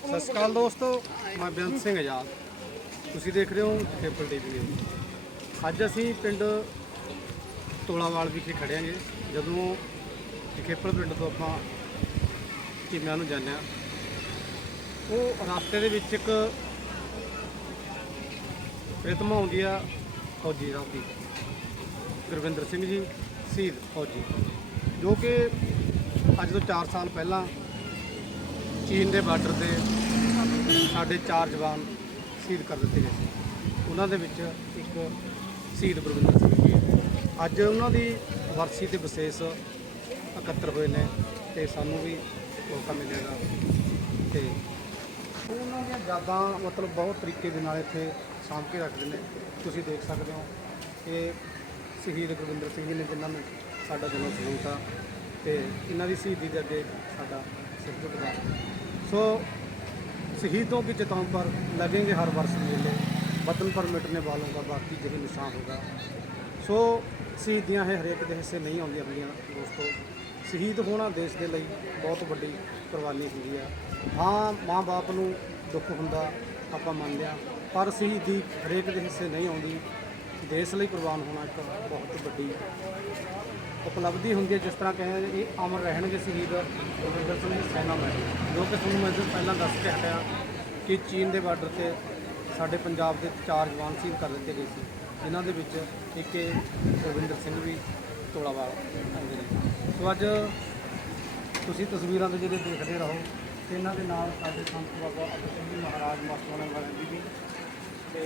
ਸਤਿ ਸ਼੍ਰੀ ਅਕਾਲ ਦੋਸਤੋ, ਮੈਂ ਬੇਅੰਤ ਸਿੰਘ ਆਜ਼ਾਦ। ਤੁਸੀਂ ਦੇਖ ਰਹੇ ਹੋ ਕੇਬਲ ਟੀਵੀ ਨਿਊਜ਼। ਅੱਜ ਅਸੀਂ ਪਿੰਡ ਤੋਲਾਵਾਲ ਵਿਖੇ ਖੜੇ ਜਦੋਂ ਜਖੇਪਲ ਪਿੰਡ ਤੋਂ ਆਪਾਂ ਚੀਮਿਆਂ ਨੂੰ ਜਾਂਦੇ ਹਾਂ, ਉਹ ਰਸਤੇ ਦੇ ਵਿੱਚ ਇੱਕ ਪ੍ਰਿਤਮਾ ਆਉਂਦੀ ਆ ਫੌਜੀ ਰਾਹ ਦੀ ਗੁਰਵਿੰਦਰ ਸਿੰਘ ਜੀ, ਸ਼ਹੀਦ ਫੌਜੀ। ਜੋ ਕਿ ਅੱਜ ਤੋਂ 4 ਸਾਲ ਪਹਿਲਾਂ ਚੀਨ ਦੇ ਬਾਰਡਰ ਤੇ ਸਾਡੇ ਚਾਰ ਜਵਾਨ ਸ਼ਹੀਦ ਕਰ ਦਿੱਤੇ ਗਏ ਸੀ ਉਹਨਾਂ ਦੇ ਵਿੱਚ ਇੱਕ ਸ਼ਹੀਦ ਬਰਵਿੰਦਰ ਸਿੰਘ ਜੀ ਹੈ। ਅੱਜ ਉਹਨਾਂ ਦੀ ਵਰਸੀ ਤੇ ਵਿਸ਼ੇਸ਼ ਇਕੱਤਰ ਹੋਏ ਨੇ ਤੇ ਸਾਨੂੰ ਵੀ ਮੌਕਾ ਮਿਲੇਗਾ ਤੇ ਉਹਨਾਂ ਦੀਆਂ ਯਾਦਾਂ ਮਤਲਬ ਬਹੁਤ ਤਰੀਕੇ ਦੇ ਨਾਲ ਇੱਥੇ ਸਾਂਭ ਕੇ ਰੱਖਦੇ ਨੇ ਤੁਸੀਂ ਦੇਖ ਸਕਦੇ ਹੋ ਕਿ ਸ਼ਹੀਦ ਗੁਰਵਿੰਦਰ ਸਿੰਘ ਜੀ ਨੇ ਜਿਨ੍ਹਾਂ ਨੂੰ ਸਾਡਾ ਜਨਮ ਸਲੂਕ ਆ ਤੇ ਇਹਨਾਂ ਦੀ ਸ਼ਹੀਦੀ ਦੇ ਅੱਗੇ ਸਾਡਾ ਸਿਰ ਝੁਕਦਾ ਸੋ शहीदों की चिताओं पर लगेंगे हर वर्ष मेले वतन पर मिटने वालों का बाकी यही निशान होगा ਸੋ ਸ਼ਹੀਦੀਆਂ ਹੈ ਹਰੇਕ ਦੇ ਹਿੱਸੇ ਨਹੀਂ ਆਉਂਦੀਆਂ ਹੁੰਦੀਆਂ ਦੋਸਤੋ ਸ਼ਹੀਦ ਹੋਣਾ ਦੇਸ਼ ਦੇ ਲਈ ਬਹੁਤ ਵੱਡੀ ਕੁਰਬਾਨੀ ਹੁੰਦੀ ਆ ਹਾਂ ਮਾਂ-ਬਾਪ ਨੂੰ ਦੁੱਖ ਹੁੰਦਾ ਆਪਾਂ ਮੰਨਦੇ ਹਾਂ ਪਰ ਸ਼ਹੀਦੀ ਹਰੇਕ ਦੇ ਹਿੱਸੇ ਨਹੀਂ ਆਉਂਦੀ ਦੇਸ਼ ਲਈ ਕੁਰਬਾਨ ਹੋਣਾ ਇੱਕ ਬਹੁਤ ਵੱਡੀ ਉਪਲਬਧੀ ਹੁੰਦੀ ਹੈ ਜਿਸ ਤਰ੍ਹਾਂ ਕਹਿੰਦੇ ਇਹ ਅਮਰ ਰਹਿਣਗੇ ਸ਼ਹੀਦ ਗੁਰਵਿੰਦਰ ਸਿੰਘ ਦੀ ਸੈਨਾ ਮੈਂ ਜੋ ਕਿ ਤੁਹਾਨੂੰ ਮੈਂ ਪਹਿਲਾਂ ਦੱਸ ਕੇ ਹਟਿਆ ਕਿ ਚੀਨ ਦੇ ਬਾਰਡਰ ਤੇ ਸਾਡੇ ਪੰਜਾਬ ਦੇ ਚਾਰ ਜਵਾਨ ਸ਼ਹੀਦ ਕਰ ਦਿੱਤੇ ਗਏ ਸੀ। ਜਿਨ੍ਹਾਂ ਦੇ ਵਿੱਚ ਇੱਕ ਇਹ ਰਵਿੰਦਰ ਸਿੰਘ ਵੀ ਤੋਲਾਵਾਲ ਆਉਂਦੇ ਨੇ। ਸੋ ਅੱਜ ਤੁਸੀਂ ਤਸਵੀਰਾਂ ਦੇ ਜਿਹੜੇ ਦੇਖਦੇ ਰਹੋ ਤੇ ਇਹਨਾਂ ਦੇ ਨਾਲ ਸਾਡੇ ਸੰਤ ਬਾਬਾ ਅਬਦ ਸਿੰਘ ਜੀ ਮਹਾਰਾਜ ਮਸਤਵਾਲੇ ਵਾਲੇ ਜੀ ਵੀ ਤੇ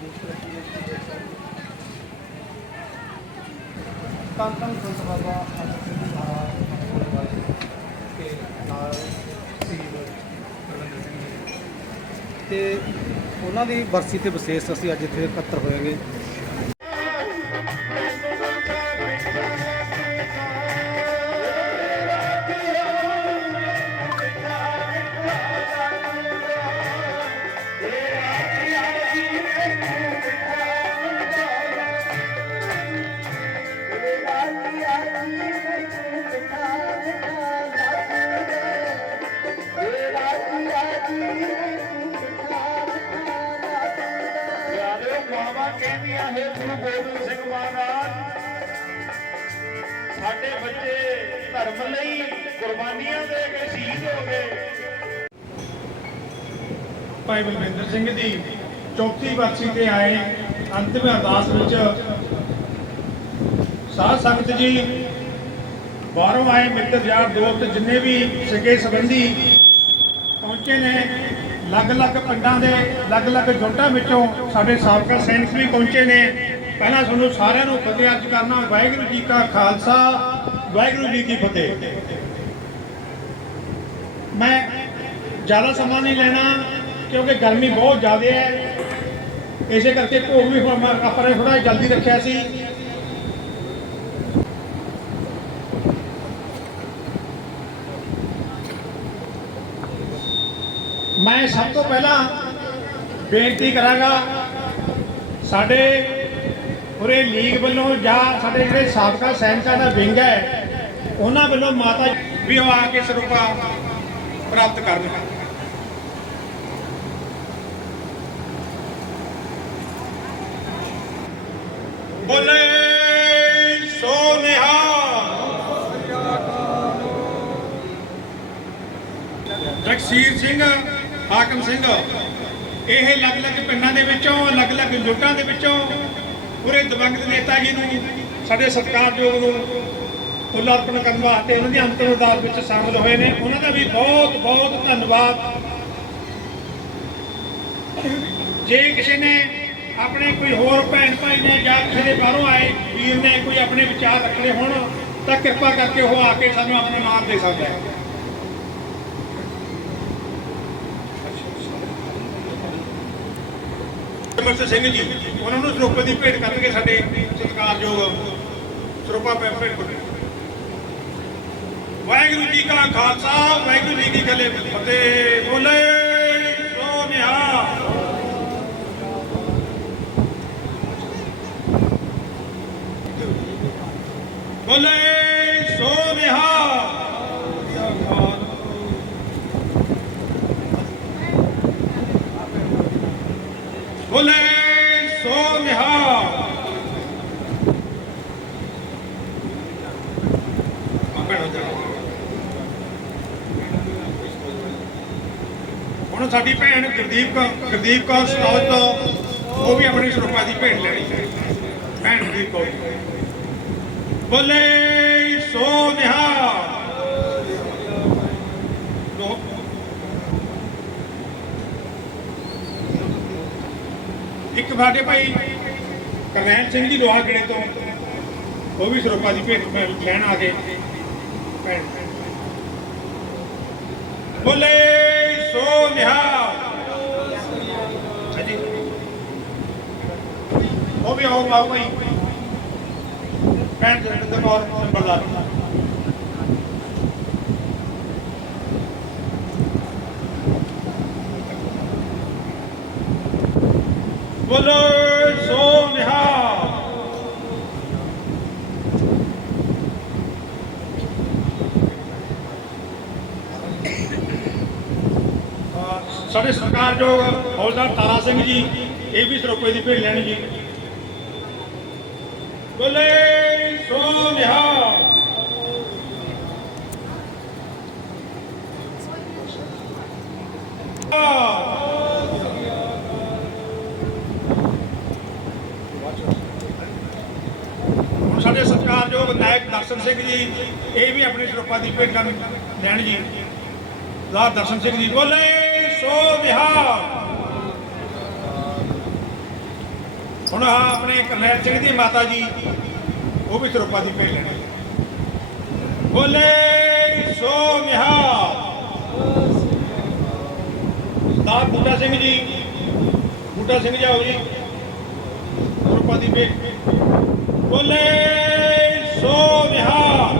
ਦੂਸਰੇ ਜੀ ਤੁਸੀਂ ਦੇਖ ਸਕਦੇ ਹੋ। ਧੰਨ ਧੰਨ ਸੰਤ ਸਿੰਘ ਜੀ ਤੇ ਨਾਲ ਸ਼ਹੀਦ ਤੇ ਉਹਨਾਂ ਦੀ ਬਰਸੀ ਤੇ ਵਿਸ਼ੇਸ਼ ਅਸੀਂ ਅੱਜ ਇੱਥੇ ਇਕੱਤਰ ਹੋਏਗੇ ਪਿਆਰੇ ਮਾਵਾ ਕਹਿੰਦੀਆਂ ਹੈ ਗੁਰੂ ਗੋਬਿੰਦ ਸਿੰਘ ਮਹਾਰਾਜ, ਸਾਡੇ ਬੱਚੇ ਧਰਮ ਲਈ ਕੁਰਬਾਨੀਆਂ ਦੇ ਕੇ ਸ਼ਹੀਦ ਹੋ ਗਏ। ਭਾਈ ਬਲਵਿੰਦਰ ਸਿੰਘ ਦੀ ਚੌਥੀ ਵਰਸੀ ਤੇ ਆਏ, ਅੰਤਿਮ ਅਰਦਾਸ ਵਿੱਚ ਸਾਧ ਸੰਗਤ ਜੀ, ਬਾਹਰੋਂ ਆਏ ਮਿੱਤਰ, ਯਾਰ, ਦੋਸਤ, ਜਿੰਨੇ ਵੀ ਸਕੇ ਸੰਬੰਧੀ ਪਹੁੰਚੇ ਨੇ। ਅਲੱਗ-ਅਲੱਗ ਪਿੰਡਾਂ ਦੇ ਅਲੱਗ-ਅਲੱਗ ਜੁੰਟਾਂ ਵਿੱਚੋਂ ਸਾਡੇ ਸਾਬਕਾ ਸੈਨਿਕ ਵੀ ਪਹੁੰਚੇ ਨੇ। ਪਹਿਲਾਂ ਤੁਹਾਨੂੰ ਸਾਰਿਆਂ ਨੂੰ ਫਤਿਹ ਅਰਜ ਕਰਨਾ, ਵਾਹਿਗੁਰੂ ਜੀ ਕਾ ਖਾਲਸਾ, ਵਾਹਿਗੁਰੂ ਜੀ ਕੀ ਫਤਿਹ। ਮੈਂ ਜ਼ਿਆਦਾ ਸਮਾਂ ਨਹੀਂ ਲੈਣਾ, ਕਿਉਂਕਿ ਗਰਮੀ ਬਹੁਤ ਜ਼ਿਆਦਾ ਹੈ। ਇਸੇ ਕਰਕੇ ਭੋਗ ਵੀ ਹੁਣ ਮੈਂ- ਆਪਾਂ ਨੇ ਥੋੜਾ ਜਲਦੀ ਰੱਖਿਆ ਸੀ। ਮੈਂ ਸਭ ਤੋਂ ਪਹਿਲਾਂ ਬੇਨਤੀ ਕਰਾਂਗਾ, ਸਾਡੇ ਉਰੇ ਲੀਗ ਵੱਲੋਂ ਜਾਂ ਸਾਡੇ ਜਿਹੜੇ ਸਾਬਕਾ ਸੈਨਿਕਾਂ ਦਾ ਵਿੰਗ ਹੈ, ਉਹਨਾਂ ਵੱਲੋਂ ਮਾਤਾ ਵੀ ਉਹ ਆ ਕੇ ਸਰੂਪਾ ਪ੍ਰਾਪਤ ਕਰਨ। ਬੋਲੇ ਸੋ ਜਗਸੀਰ ਸਿੰਘ ਹਾਕਮ ਸਿੰਘ। ਇਹ ਅਲੱਗ-ਅਲੱਗ ਪਿੰਡਾਂ ਦੇ ਵਿੱਚੋਂ, ਅਲੱਗ-ਅਲੱਗ ਜੁੱਟਾਂ ਦੇ ਵਿੱਚੋਂ ਪੂਰੇ ਦਿਵੰਗਤ ਨੇਤਾ ਜੀ ਨੂੰ, ਸਾਡੇ ਸਤਿਕਾਰਯੋਗ ਨੂੰ ਫੁੱਲ ਅਰਪਣ ਕਰਨ ਵਾਸਤੇ ਉਹਨਾਂ ਦੀ ਅੰਤਿਮ ਅਰਦਾਸ ਵਿੱਚ ਸ਼ਾਮਲ ਹੋਏ ਨੇ। ਉਹਨਾਂ ਦਾ ਵੀ ਬਹੁਤ ਬਹੁਤ ਧੰਨਵਾਦ। ਜੇ ਕਿਸੇ ਨੇ ਆਪਣੇ ਕੋਈ ਹੋਰ ਭੈਣ ਭਾਈ ਨੇ ਜਾਂ ਕਿਸੇ ਦੇ ਬਾਹਰੋਂ ਆਏ ਵੀਰ ਨੇ ਕੋਈ ਆਪਣੇ ਵਿਚਾਰ ਰੱਖਣੇ ਹੋਣ, ਤਾਂ ਕਿਰਪਾ ਕਰਕੇ ਉਹ ਆ ਕੇ ਸਾਨੂੰ ਆਪਣੇ ਨਾਮ ਦੇ ਸਕਦਾ ਹੈ। ਅਮਰਤ ਸਿੰਘ ਜੀ, ਉਹਨਾਂ ਨੂੰ ਸਰੋਪੇ ਦੀ ਭੇਟ ਕਰਨਗੇ ਸਾਡੇ ਸਤਿਕਾਰਯੋਗ ਸਰੂਪਾ ਭੇ- ਵਾਹਿਗੁਰੂ ਜੀ ਕਾ ਖਾਲਸਾ, ਵਾਹਿਗੁਰੂ ਜੀ ਕੀ ਗਲੇ ਫਤਿਹ। ਬੋਲੇ ਸੋ ਨਿਹਾਲ। ਬੋਲੇ ਸੋ ਨਿਹਾਲ ਬੋਲੇ, ਸੋ ਨਿਹਾਲ। ਹੁਣ ਸਾਡੀ ਭੈਣ ਗੁਰਦੀਪ ਕੌਰ ਗੁਰਦੀਪ ਕੌਰ ਸਨੌਜ ਤੋਂ, ਉਹ ਵੀ ਆਪਣੀ ਸਰੂਪਾ ਦੀ ਭੇਟ ਲੈਣੀ ਭੈਣ ਗੁਰਦੀਪ ਕੌਰ। ਬੋਲੇ, ਸੋ ਨਿਹਾਲ ਲੋ ਇੱਕ ਸਾਡੇ ਭਾਈ ਕਰਨੈਲ ਸਿੰਘ ਜੀ ਲੋਹਾ ਕਿਲੇ ਤੋਂ, ਉਹ ਵੀ ਸਰੋਪਾ ਦੀ ਭੇਟ ਲੈਣ ਆ ਗਏ। ਬੋਲੇ ਸੋ ਨਿਹਾਲ। ਉਹ ਵੀ ਆਓ ਆਓ ਭਾਈ। ਭੈਣ ਜਗਿੰਦਰ ਕੌਰ ਨੰਬਰਦਾਰ ਬੋਲੇ ਸੋ ਨਿਹਾਲ। ਅਹ ਸਾਡੇ ਸਰਕਾਰਯੋਗ ਹੌਲਦਾਰ ਤਾਰਾ ਸਿੰਘ ਜੀ, ਇਹ ਵੀ ਸਰੋਪੇ ਦੀ ਭੇਟ ਲੈਣ ਜੀ। ਬੋਲੇ ਸੋ ਨਿਹਾਲ ਹੁਣ ਸਾਡੇ ਸਤਿਕਾਰਯੋਗ ਨਾਇਕ ਦਰਸ਼ਨ ਸਿੰਘ ਜੀ, ਇਹ ਵੀ ਆਪਣੀ ਸਰੋਪਾ ਦੀ ਭੇਟ ਕਰਨ ਲੈਣ ਜੀ। ਦਾ ਦਰਸ਼ਨ ਸਿੰਘ ਜੀ ਬੋਲੇ, ਸੋ ਵਿਹਾਰ। ਹੁਣ ਆਹ ਆਪਣੇ ਕਰਨੈਲ ਸਿੰਘ ਦੀ ਮਾਤਾ ਜੀ, ਉਹ ਵੀ ਸਰੂਪਾ ਦੀ ਭੇਟ ਲੈਣੀ ਬੋਲੇ, ਸੋ ਵਿਹਾਰ। ਦਾ ਬੂਟਾ ਸਿੰਘ ਜੀ, ਬੂਟਾ ਸਿੰਘ ਜਾਓ ਜੀ। ਸਰੂਪਾ ਦੀ ਭੇਟ। ਬੋਲੇ ਸੋ ਵਿਹਾਰ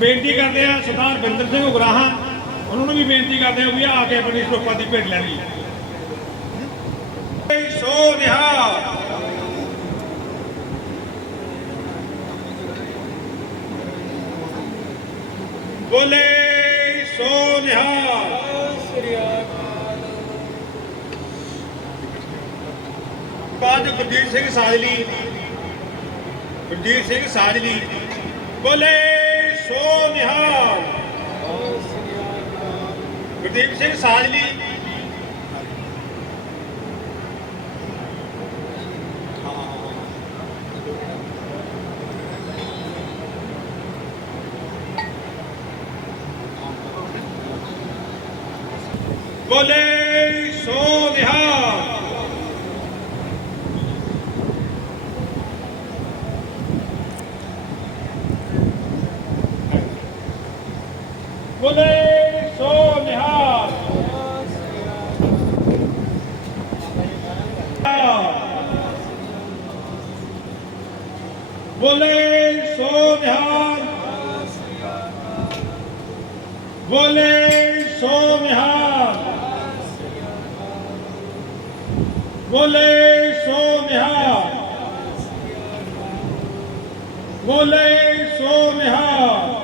ਬੇਨਤੀ ਕਰਦੇ ਆ ਸਰਦਾਰ ਬਿੰਦਰ ਸਿੰਘ ਉਗਰਾਹਾਂ, ਉਹਨਾਂ ਨੂੰ ਵੀ ਬੇਨਤੀ ਕਰਦੇ ਆ ਵੀ ਆ ਕੇ ਆਪਣੀ ਸਰੋਪਾ ਦੀ ਭੇਟ ਲੈਣੀ ਹੈ ਸੋ ਨਿਹਾਲ। ਬੋਲੇ ਸੋ ਨਿਹਾਲ। ਬਾਜ ਗੁਰਜੀਤ ਸਿੰਘ ਸਾਜਲੀ, ਗੁਰਜੀਤ ਸਿੰਘ ਸਾਜਲੀ, ਬੋਲੇ ਸੋ ਨਿਹਾਲ। ਗੁਰਦੀਪ ਸਿੰਘ ਸਾਜਲੀ ਬੋਲੇ ਸੋ ਨਿਹਾਲ ਬੋਲੇ ਸੋ ਨਿਹਾਲ ਬੋਲੇ ਸੋ ਨਿਹਾਲ ਬੋਲੇ ਸੋ ਨਿਹਾਲ ਬੋਲੇ ਸੋ ਨਿਹਾਲ ਬੋਲੇ ਸੋ ਨਿਹਾਲ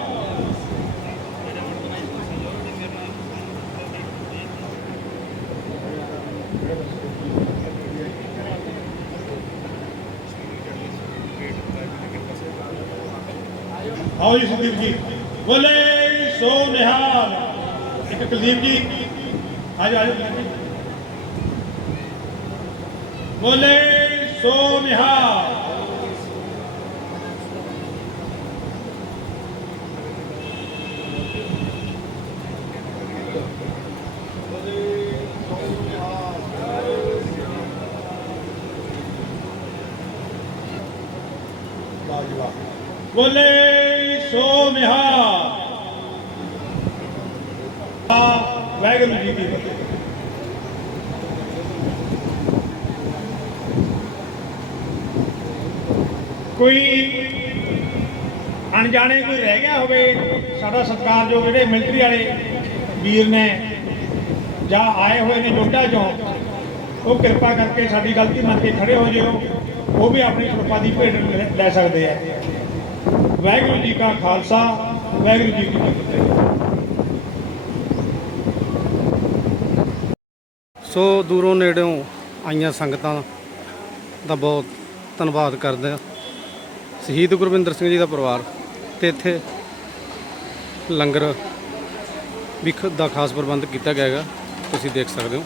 ਆਓ ਜੀ ਸੁਦੀਪ ਜੀ ਬੋਲੇ ਸੋ ਨਿਹਾਲ ਇੱਕ ਕੁਲਦੀਪ ਜੀ ਆਜੋ ਆਜੋ ਕੁਲਦੀਪ ਜੀ। ਬੋਲੇ ਸੋ ਨਿਹਾਲ। ਬੋਲੇ ਸੋ ਮਿਹਾ ਆ ਵਾਹਿਗੁਰੂ ਜੀ ਕੀ ਫਤਿਹ। ਕੋਈ ਅਣਜਾਣੇ ਕੋਈ ਰਹਿ ਗਿਆ ਹੋਵੇ, ਸਾਡਾ ਸਤਿਕਾਰਯੋਗ ਜਿਹੜੇ ਮਿਲਟਰੀ ਵਾਲੇ ਵੀਰ ਨੇ ਜਾਂ ਆਏ ਹੋਏ ਨੇ ਜੋਟਾ ਚੋਂ, ਉਹ ਕਿਰਪਾ ਕਰਕੇ ਸਾਡੀ ਗਲਤੀ ਮੰਨ ਕੇ ਖੜੇ ਹੋ ਜਿਓ, ਉਹ ਵੀ ਆਪਣੀ ਕਿਰਪਾ ਦੀ ਭੇਟ ਲੈ- ਸਕਦੇ ਆ। ਵਾਹਿਗੁਰੂ ਜੀ ਕਾ ਖਾਲਸਾ, ਵਾਹਿਗੁਰੂ ਜੀ ਕੀ ਫਤਿਹ। ਸੋ ਦੂਰੋਂ ਨੇੜਿਓਂ ਆਈਆਂ ਸੰਗਤਾਂ ਦਾ ਬਹੁਤ ਧੰਨਵਾਦ ਕਰਦੇ ਹਾਂ। ਸ਼ਹੀਦ ਗੁਰਵਿੰਦਰ ਸਿੰਘ ਜੀ ਦਾ ਪਰਿਵਾਰ ਤੇ ਇੱਥੇ ਲੰਗਰ ਵੀ ਦਾ ਖਾਸ ਪ੍ਰਬੰਧ ਕੀਤਾ ਗਿਆ ਹੈਗਾ। ਤੁਸੀਂ ਦੇਖ ਸਕਦੇ ਹੋ।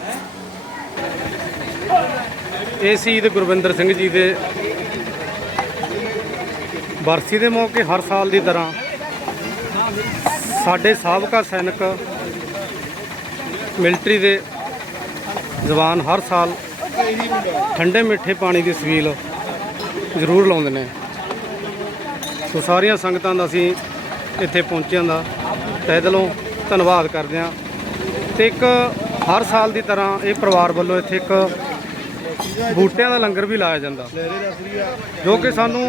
ਇਹ ਸ਼ਹੀਦ ਗੁਰਵਿੰਦਰ ਸਿੰਘ ਜੀ ਦੇ ਬਰਸੀ ਦੇ ਮੌਕੇ ਹਰ ਸਾਲ ਦੀ ਤਰ੍ਹਾਂ ਸਾਡੇ ਸਾਬਕਾ ਸੈਨਿਕ ਮਿਲਟਰੀ ਦੇ ਜਵਾਨ ਹਰ ਸਾਲ ਠੰਡੇ ਮਿੱਠੇ ਪਾਣੀ ਦੀ ਸਵੀਲ ਜ਼ਰੂਰ ਲਾਉਂਦੇ ਨੇ। ਸੋ ਸਾਰੀਆਂ ਸੰਗਤਾਂ ਦਾ ਅਸੀਂ ਇੱਥੇ ਪਹੁੰਚਿਆਂ ਦਾ ਤਹਿ ਦਿਲੋਂ ਧੰਨਵਾਦ ਕਰਦੇ ਹਾਂ। ਤੇ ਇੱਕ ਹਰ ਸਾਲ ਦੀ ਤਰ੍ਹਾਂ ਇਹ ਪਰਿਵਾਰ ਵੱਲੋਂ ਇੱਥੇ ਇੱਕ ਬੂਟਿਆਂ ਦਾ ਲੰਗਰ ਵੀ ਲਾਇਆ ਜਾਂਦਾ, ਜੋ ਕਿ ਸਾਨੂੰ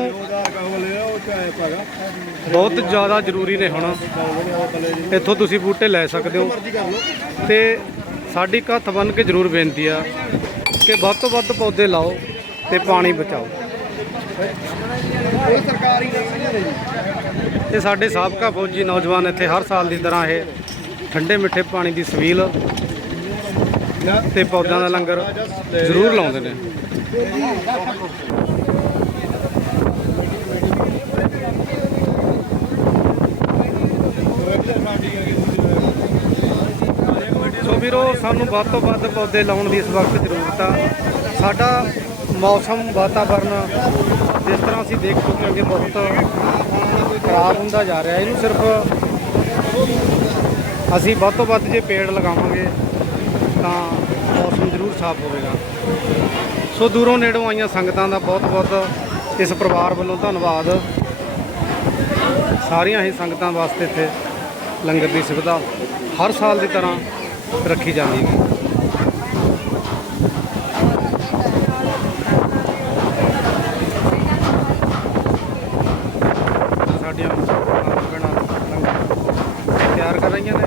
ਬਹੁਤ ਜ਼ਿਆਦਾ ਜ਼ਰੂਰੀ ਨੇ ਹੁਣ। ਇੱਥੋਂ ਤੁਸੀਂ ਬੂਟੇ ਲੈ ਸਕਦੇ ਹੋ। ਤੇ ਸਾਡੀ ਹੱਥ ਬੰਨ ਕੇ ਜ਼ਰੂਰ ਬੇਨਤੀ ਆ ਕਿ ਵੱਧ ਤੋਂ ਵੱਧ ਪੌਦੇ ਲਾਓ ਤੇ ਪਾਣੀ ਬਚਾਓ। ਉਹ ਸਰਕਾਰੀ ਨਰਸਰੀਆਂ ਨੇ ਜੀ ਇਹ ਸਾਡੇ ਸਾਬਕਾ ਫੌਜੀ ਨੌਜਵਾਨ ਇੱਥੇ ਹਰ ਸਾਲ ਦੀ ਤਰ੍ਹਾਂ ਇਹ ਠੰਡੇ ਮਿੱਠੇ ਪਾਣੀ ਦੀ ਸਵੀਲ ਤੇ ਪੌਦਿਆਂ ਦਾ ਲੰਗਰ ਜ਼ਰੂਰ ਲਾਉਂਦੇ ਨੇ। ਸੋ ਵੀਰੋ, ਸਾਨੂੰ ਵੱਧ ਤੋਂ ਵੱਧ ਪੌਦੇ ਲਾਉਣ ਦੀ ਇਸ ਵਕਤ ਜ਼ਰੂਰਤ ਆ। ਸਾਡਾ ਮੌਸਮ ਵਾਤਾਵਰਨ ਜਿਸ ਤਰ੍ਹਾਂ ਅਸੀਂ ਦੇਖ ਚੁੱਕੇ ਹਾਂ ਕਿ ਬਹੁਤ ਖਰਾਬ ਹੁੰਦਾ ਜਾ ਰਿਹਾ। ਇਹਨੂੰ ਸਿਰਫ ਅਸੀਂ ਵੱਧ ਤੋਂ ਵੱਧ ਜੇ ਪੇੜ ਲਗਾਵਾਂਗੇ, ਤਾਂ ਮੌਸਮ ਜ਼ਰੂਰ ਸਾਫ਼ ਹੋਵੇਗਾ। ਸੋ ਦੂਰੋਂ ਨੇੜੋਂ ਆਈਆਂ ਸੰਗਤਾਂ ਦਾ ਬਹੁਤ ਬਹੁਤ ਇਸ ਪਰਿਵਾਰ ਵੱਲੋਂ ਧੰਨਵਾਦ। ਸਾਰੀਆਂ ਹੀ ਸੰਗਤਾਂ ਵਾਸਤੇ ਇੱਥੇ ਲੰਗਰ ਦੀ ਸੁਵਿਧਾ ਹਰ ਸਾਲ ਦੀ ਤਰ੍ਹਾਂ ਰੱਖੀ ਜਾਂਦੀ ਹੈ ਸਾਡੀਆਂ ਭੈਣਾਂ ਲੰਗਰ ਤਿਆਰ ਕਰ ਰਹੀਆਂ ਨੇ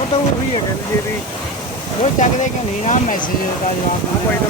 ਉਹ ਤਾਂ ਉਹ ਹੀ ਹੈ ਕਹਿੰਦੇ ਜੀ ਵੀ ਉਹ ਚੱਕਦੇ ਕਿ ਨਹੀਂ ਨਾ